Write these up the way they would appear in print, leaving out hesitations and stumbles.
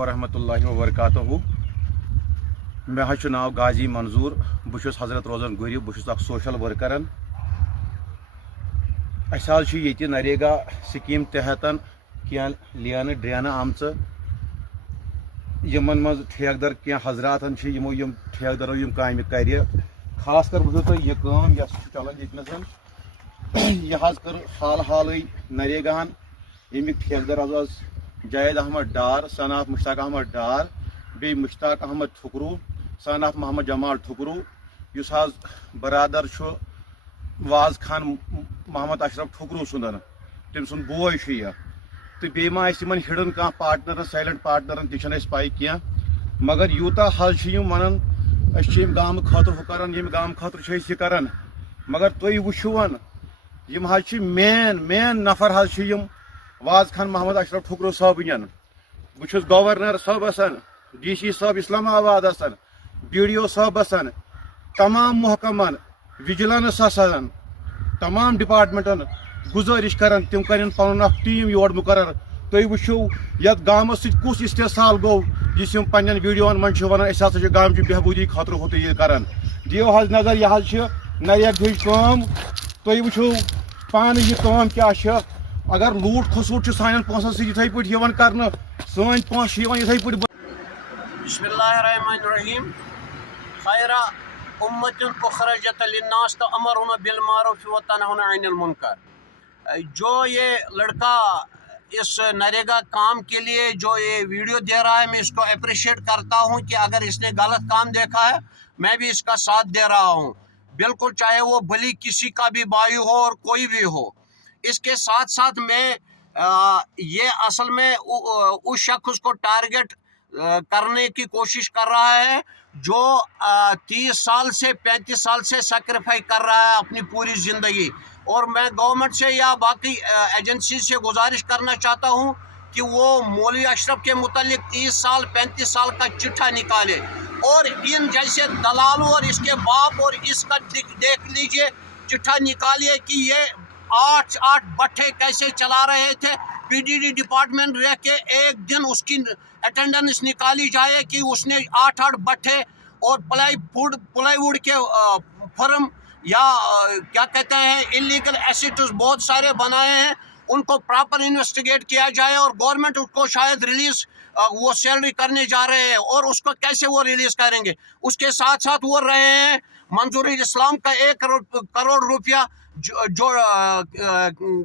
ورحمۃ اللہ وبرکاتہ مے حظ چھُ ناو غازی منظور بہٕ چھُس حضرت روزان گُرِ بہٕ چھُس اکھ سوشل ورکر اَسہِ حظ چھُ ییٚتہِ نریگا سکیٖم تحت کینٛہہ لینہٕ ڈرینہٕ آمژٕ یِمن منٛز ٹھیکدر کینٛہہ حضراتن چھِ یِمو یِم ٹھیکدرو یِم کامہِ کرِ خاص کر وٕچھِو تُہۍ یہِ کٲم یۄس چھِ چلان ییٚتنس یہِ حظ کٔر حالٕے نریگاہن ییٚمِکۍ ٹھیکدر حظ ٲس جاوید احمد ڈار سن آف مشتاق احمد ڈار بیٚیہِ مشتاق احمد ٹھُکروٗ سن آف محمد جمال ٹھُکروٗ یُس حظ برادر چھُ واز خان محمد اشرف ٹھُکروٗ سُنٛدن تٔمۍ سُنٛد بوے چھُ یہِ تہٕ بیٚیہِ ما آسہِ یِمن ہِڈن کانٛہہ پاٹنر سایلنٹ پاٹنرن تہِ چھنہٕ اَسہِ پاے کینٛہہ مگر یوٗتاہ حظ چھِ یِم ونان أسۍ چھِ ییٚمہِ گامہٕ خٲطرٕ ہُہ کران ییٚمہِ گامہٕ خٲطرٕ چھِ أسۍ یہِ کران مگر تُہۍ وٕچھِو یِم حظ چھِ مین نفر حظ چھِ یِم واز خان محمد اشرف ٹھُکروٗ صٲبٕنۍ بہٕ چھُس گورنر صٲبس ڈی سی صٲب اسلام آبادس بی ڈی او صٲبس تمام محکمن وجلنسس تمام ڈپارٹمنٹن گزٲرِش کران تِم کرن پنُن اکھ ٹیٖم یور مُقرر تُہۍ وٕچھِو یتھ گامس سۭتۍ کُس استحصال گوٚو یُس یِم پننٮ۪ن ویڈیوون منٛز چھِ ونان أسۍ ہسا چھِ گامچہِ بہبوٗدی خٲطرٕ ہُہ تہٕ یہِ کران دِیِو حظ نظر یہِ حظ چھِ نریگاہٕچ کٲم تُہۍ وٕچھِو پانہٕ یہِ کٲم کیاہ چھِ اگر لوٗٹ کھسوٗٹ چھُ سانٮ۪ن پونٛسن سۭتۍ یِتھٕے پٲٹھۍ یِوان کرنہٕ سٲنۍ پونٛسہٕ چھِ یِوان یِتھٕے پٲٹھۍ بسم اللہ الرحمن الرحیم خیر امت اخرجت للناس امرون بالمعروف وتنہون عن المنکر جو یہ لڑکا اس نریگا کام کے لیے جو یہ ویڈیو دے رہا ہے میں اس کو اپریشیٹ کرتا ہوں کہ اگر اس نے غلط کام دیکھا ہے میں بھی اس کا ساتھ دے رہا ہوں بالکل چاہے وہ بھلی کسی کا بھی بھائی ہو اور کوئی بھی ہو اس کے ساتھ ساتھ میں یہ اصل میں اس شخص کو ٹارگٹ کرنے کی کوشش کر رہا ہے جو 30 سال سے 35 سال سے سیکریفائی کر رہا ہے اپنی پوری زندگی اور میں گورنمنٹ سے یا باقی ایجنسی سے گزارش کرنا چاہتا ہوں کہ وہ مولوی اشرف کے متعلق 30 سال 35 سال کا چٹھا نکالے اور ان جیسے دلالوں اور اس کے باپ اور اس کا دیکھ لیجئے چٹھا نکالیے کہ یہ 8 بٹھے کیسے چلا رہے تھے پی ڈی ڈی ڈپارٹمنٹ رہ کے ایک دن اس کی اٹینڈنس نکالی جائے کہ اس نے 8 بٹھے اور پلائی ووڈ کے فرم یا کیا کہتے ہیں انلیگل ایسیٹس بہت سارے بنائے ہیں ان کو پراپر انویسٹیگیٹ کیا جائے اور گورنمنٹ اس کو شاید ریلیز وہ سیلری کرنے جا رہے ہیں اور اس کو کیسے وہ ریلیز کریں گے اس کے ساتھ ساتھ وہ رہے ہیں منظور اسلام کا 1 کروڑ روپیہ جو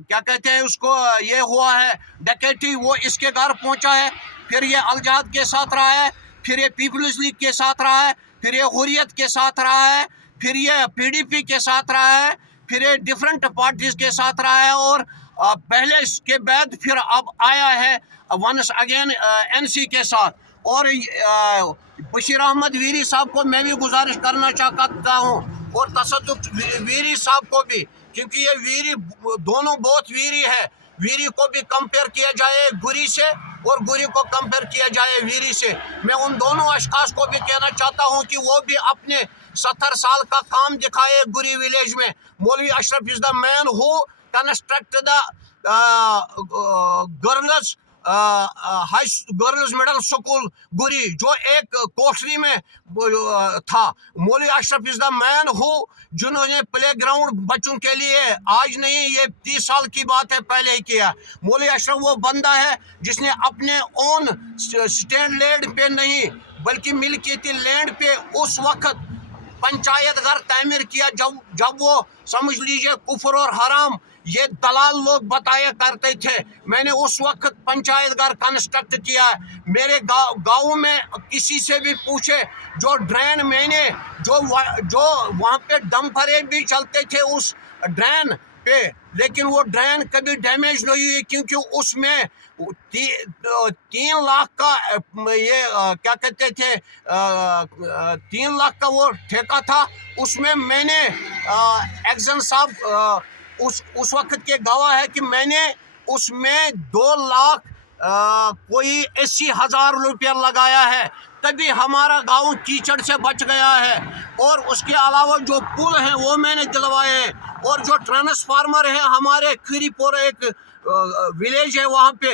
کیا کہتے ہیں اس کو یہ ہوا ہے ڈکیٹی وہ اس کے گھر پہنچا ہے پھر یہ الجہاد کے ساتھ رہا ہے پھر یہ پیپلز لیگ کے ساتھ رہا ہے پھر یہ حریت کے ساتھ رہا ہے پھر یہ پی ڈی پی کے ساتھ رہا ہے پھر یہ ڈفرینٹ پارٹیز کے ساتھ رہا ہے اور پہلے اس کے بعد پھر اب آیا ہے ونس اگین این سی کے ساتھ اور بشیر احمد ویری صاحب کو میں بھی گزارش کرنا چاہتا ہوں اور تصدق ویری صاحب کو بھی کیونکہ یہ ویری دونوں بہت ویری ہے ویری کو بھی کمپیئر کیا جائے گری سے اور گری کو کمپیئر کیا جائے ویری سے میں ان دونوں اشخاص کو بھی کہنا چاہتا ہوں کہ وہ بھی اپنے 70 سال کا کام دکھائے گری ولیج میں مولوی Ashraf is the man who construct the girls middle school Gari جو ایک کوٹری میں تھا مولوی اشرف از دا مین ہو جنہوں نے پلے گراؤنڈ بچوں کے لیے آج نہیں یہ 30 سال کی بات ہے پہلے ہی کیا مولوی اشرف وہ بندہ ہے جس نے اپنے اون سٹینڈ لینڈ پہ نہیں بلکہ ملکیتی لینڈ پہ اس وقت پنچایت گھر تعمیر کیا جب وہ سمجھ لیجئے کفر اور حرام یہ دلال لوگ بتایا کرتے تھے میں نے اس وقت پنچایت گھر کنسٹرکٹ کیا ہے میرے گاؤں میں کسی سے بھی پوچھے جو ڈرین میں نے جو وہاں پہ ڈمپریں بھی چلتے تھے اس ڈرین پہ لیکن وہ ڈرین کبھی ڈیمیج نہیں ہوئی کیونکہ اس میں 3 لاکھ کا یہ کیا کہتے تھے 3 لاکھ کا وہ ٹھیکہ تھا اس میں میں نے ایکزن صاحب اس وقت کے گواہ ہے کہ میں نے اس میں 2 لاکھ کوئی 80,000 روپیہ لگایا ہے تبھی ہمارا گاؤں کیچڑ سے بچ گیا ہے اور اس کے علاوہ جو پل ہیں وہ میں نے دلوائے ہیں اور جو ٹرانسفارمر ہے ہمارے کھیری پور ایک ولیج ہے وہاں پہ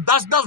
10-10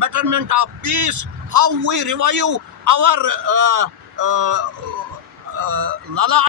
betterment of peace, how we revive our Lala